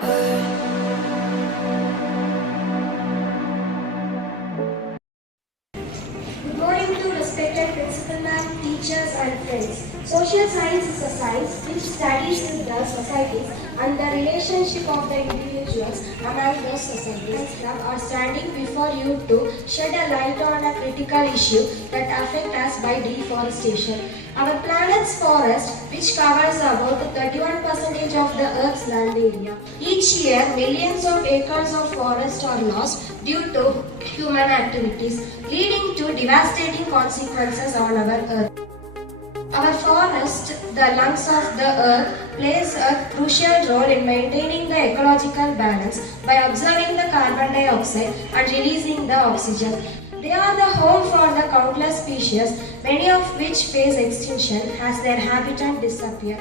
Good morning to respected principal ma'am, teachers and friends. Social science is a science which studies the societies and the relationship of the individuals among those societies. Now are standing before you to shed a light on a critical issue that affects us by deforestation. Our planet's forest, which covers about 31% of the Earth's land area. Each year, millions of acres of forest are lost due to human activities, leading to devastating consequences on our Earth. Our forest, the lungs of the earth, plays a crucial role in maintaining the ecological balance by absorbing the carbon dioxide and releasing the oxygen. They are the home for the countless species, many of which face extinction as their habitat disappear.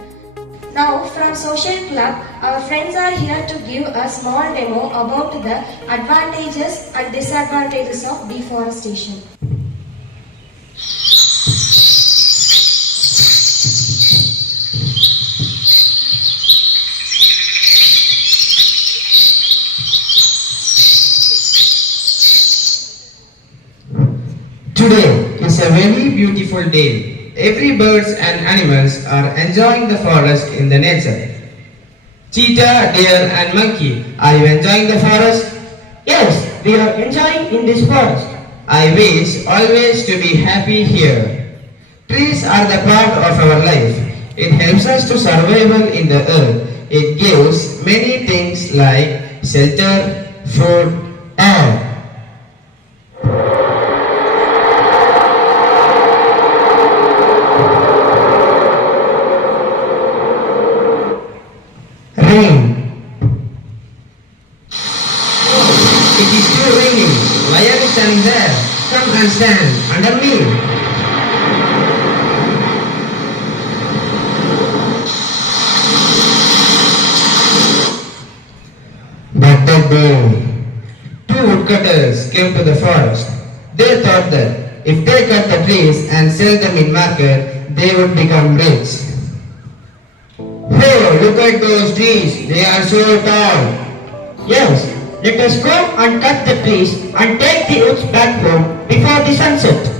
Now, from Social Club, our friends are here to give a small demo about the advantages and disadvantages of deforestation. Today is a very beautiful day. Every birds and animals are enjoying the forest in the nature. Cheetah, deer and monkey, are you enjoying the forest? Yes, we are enjoying in this forest. I wish always to be happy here. Trees are the part of our life. It helps us to survival in the earth. It gives many things like shelter, food, air. Rain. It is still raining. Why are you standing there? Come and stand under me. But that day, two woodcutters came to the forest. They thought that if they cut the trees and sell them in market, they would become rich. Oh, look at those trees. They are so tall. Yes, let us go and cut the trees and take the woods back home before the sunset.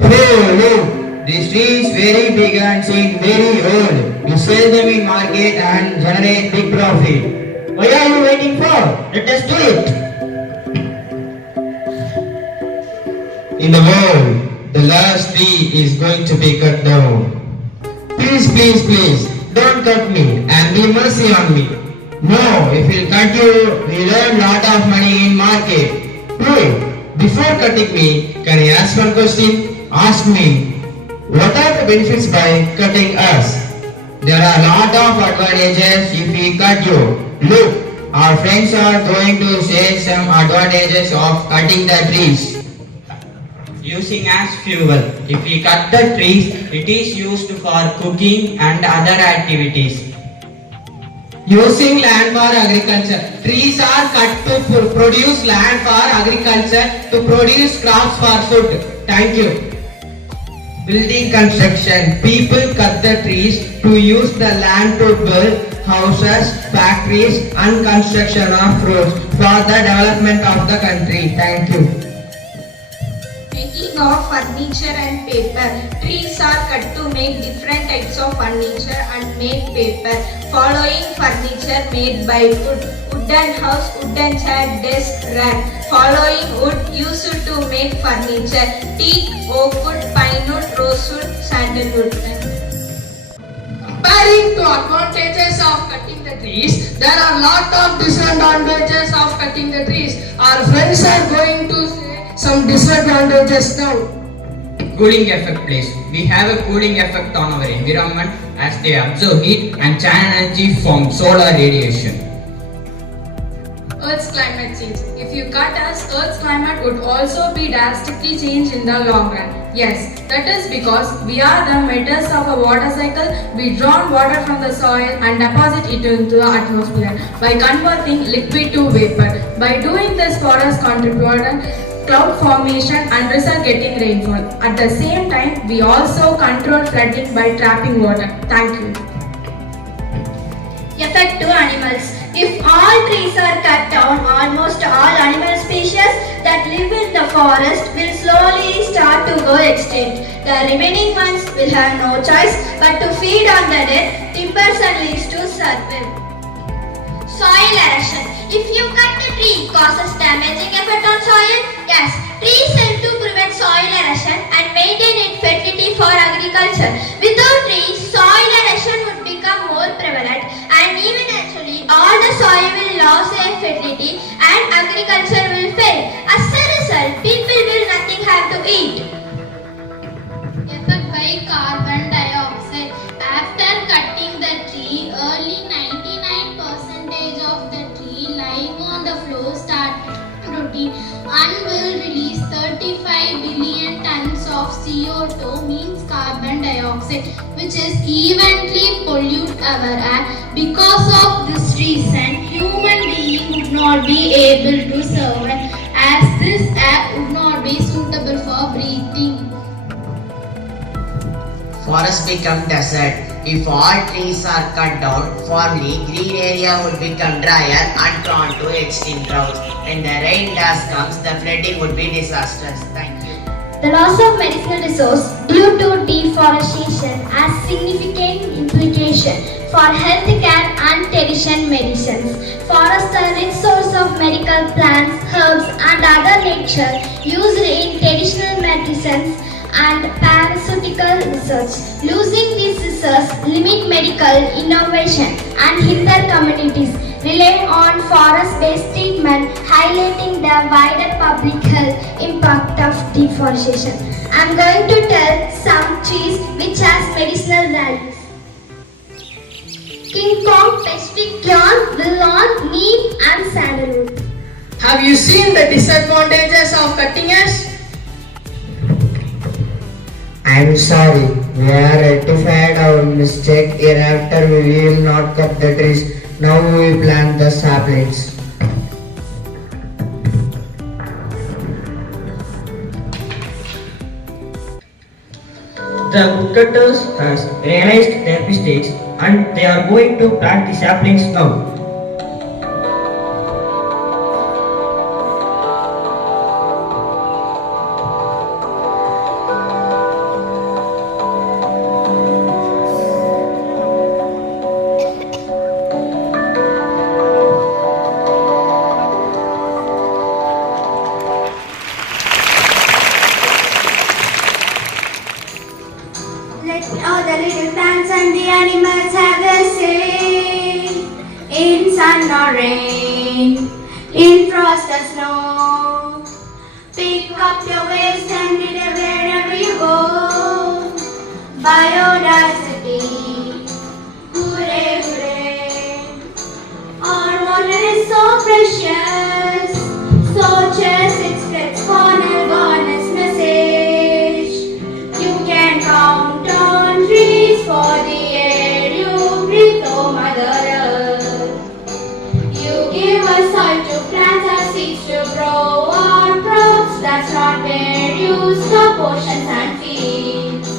Oh, look, this tree is very big and seem very old. We sell them in market and generate big profit. What are you waiting for? Let us do it. In the world, the last tree is going to be cut down. Please, please, please, don't cut me and be mercy on me. No, if we'll cut you, we'll earn lot of money in market. Hey, before cutting me, can I ask one question? Ask me, what are the benefits by cutting us? There are a lot of advantages if we cut you. Look, our friends are going to say some advantages of cutting the trees. Using as fuel. If we cut the trees, it is used for cooking and other activities. Using land for agriculture. Trees are cut to produce land for agriculture to produce crops for food. Thank you. Building construction. People cut the trees to use the land to build houses, factories and construction of roads for the development of the country. Thank you. Making of furniture and paper. Trees are cut to make different types of furniture and make paper. Following furniture made by wood. Wooden house, wooden chair, desk, rack. Following wood used to make furniture. Teak, oak wood, pine wood, rosewood, sandalwood. Comparing to advantages of cutting the trees, there are lot of disadvantages of cutting the trees. Our friends are going to say some disadvantages now. Cooling effect plays. We have a cooling effect on our environment as they absorb heat and channel energy from solar radiation. Earth's climate change. If you cut us, Earth's climate would also be drastically changed in the long run. Yes, that is because we are the metals of a water cycle. We draw water from the soil and deposit it into the atmosphere by converting liquid to vapor. By doing this, forests contribute cloud formation and result getting rainfall. At the same time, we also control flooding by trapping water. Thank you. Effect to animals. If all trees are cut down, almost all animal species that live in the forest will slowly start to go extinct. The remaining ones will have no choice but to feed on the dead timbers and leaves to survive. Soil erosion. If you cut the tree, it causes damaging effect on soil. Yes, trees help to prevent soil erosion and maintain its fertility for agriculture. Without trees, soil erosion would become more prevalent and eventually all the soil will lose their fertility and agriculture will fail. As a result, people will nothing have to eat. Effect by carbon dioxide. After cutting the tree, early 99% of the tree lying on the floor started rotting and will release 35 billion tons of CO2, means carbon dioxide, which is evenly pollute our air. Because of this reason, human beings would not be able to survive as this air would not be suitable for breathing. Forests become desert. If all trees are cut down, formally green area would become drier and prone to extreme droughts. When the rain does comes, the flooding would be disastrous. Thank you. The loss of medicinal resource due to deforestation has significant implication for healthcare and traditional medicines. Forests are rich source of medical plants, herbs and other nature used in traditional medicines and pharmaceutical research. Losing these resources limit medical innovation and hinder communities relying on forest-based treatment, highlighting the wider public health impact of deforestation. I am going to tell some trees which has medicinal values. King Kong, Pacific John, Willow, Neem and Sandalwood. Have you seen the disadvantages of cutting us? I'm sorry, we are rectified our mistake. Hereafter we will not cut the trees. Now we will plant the saplings. The woodcutters has realized their mistakes and they are going to plant the saplings now. Let all the little plants and the animals have a say. In sun or rain, in frost or snow. Pick up your waste and litter wherever you go. Biodiversity, hooray, hooray. Our water is so precious, so just it spreads God's message. You can count on trees for the air you breathe, oh Mother Earth. You give us soil to plant our seeds to grow our crops. That's not where you stop oceans and fields.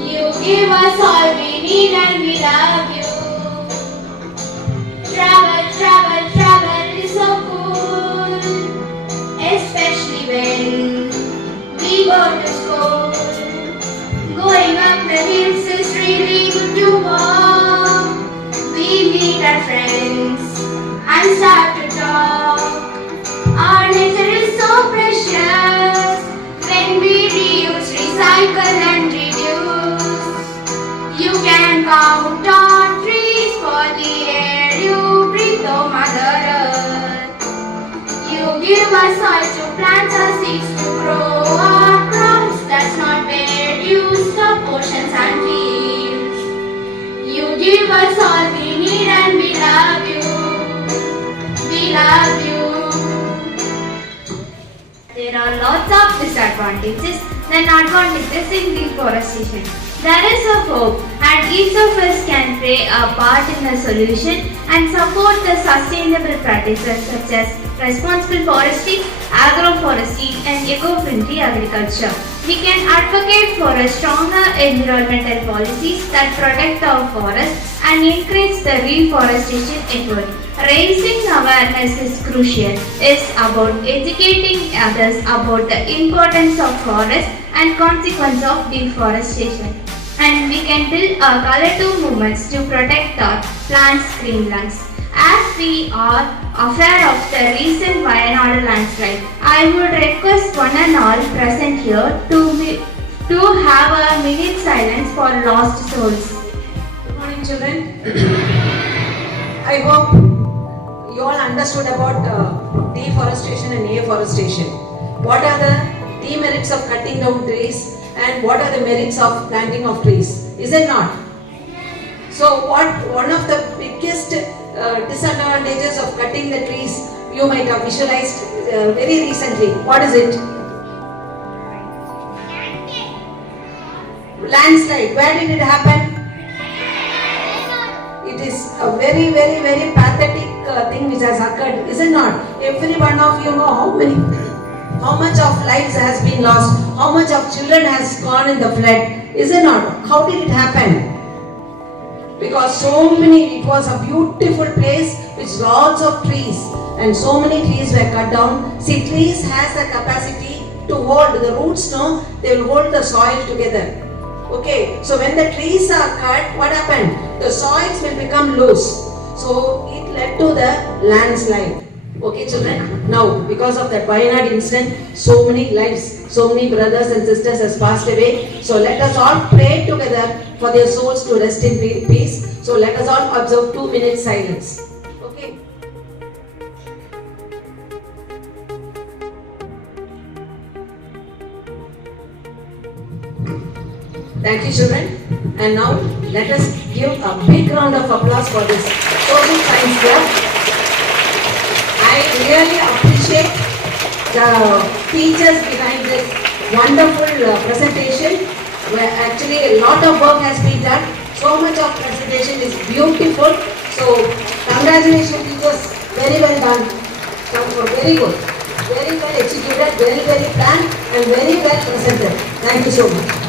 You give us all we need and we love you. Travel, travel, travel is so cool, especially when we go to school. Going up the hills is really good to walk. We meet our friends and start to talk. Our nature is so precious when we reuse, recycle and reduce. You can count on trees for the air you breathe, oh Mother Earth. You give us soil to plant our seeds to grow our crops. That's not where you stop oceans and fields. You give us all we need and we love you. We love you. advantages than advantages in deforestation. There is a hope, and each of us can play a part in the solution and support the sustainable practices such as responsible forestry, agroforestry, and eco-friendly agriculture. We can advocate for a stronger environmental policies that protect our forests and increase the reforestation effort. Raising awareness is crucial. It's about educating others about the importance of forests and consequence of deforestation. And we can build a collective movements to protect our plants' greenlands. As we are aware of the recent Wayanad landslide, I would request one and all present here to have a minute silence for lost souls. Good morning, children. I hope you all understood about deforestation and afforestation. What are the demerits of cutting down trees and what are the merits of planting of trees? Is it not? So one of the biggest disadvantages of cutting the trees you might have visualized very recently. What is it? Landslide. Where did it happen? It is a very, very, very pathetic thing which has occurred, is it not? Every one of you know how much of lives has been lost, how much of children has gone in the flood, is it not? How did it happen? Because it was a beautiful place with lots of trees and so many trees were cut down. See, trees has the capacity to hold the roots, they will hold the soil together. Okay, so when the trees are cut, what happened? The soils will become loose. So it led to the landslide. Okay, children. Now, because of that Wayanad incident, so many lives, so many brothers and sisters has passed away. So let us all pray together for their souls to rest in peace. So let us all observe 2 minutes silence. Okay. Thank you, children. And now let us give a big round of applause for this social science club. I really appreciate the teachers behind this wonderful presentation. Where actually a lot of work has been done. So much of presentation is beautiful. So congratulations, teachers. Very well done. Very good. Very well executed. Very, very planned and very well presented. Thank you so much.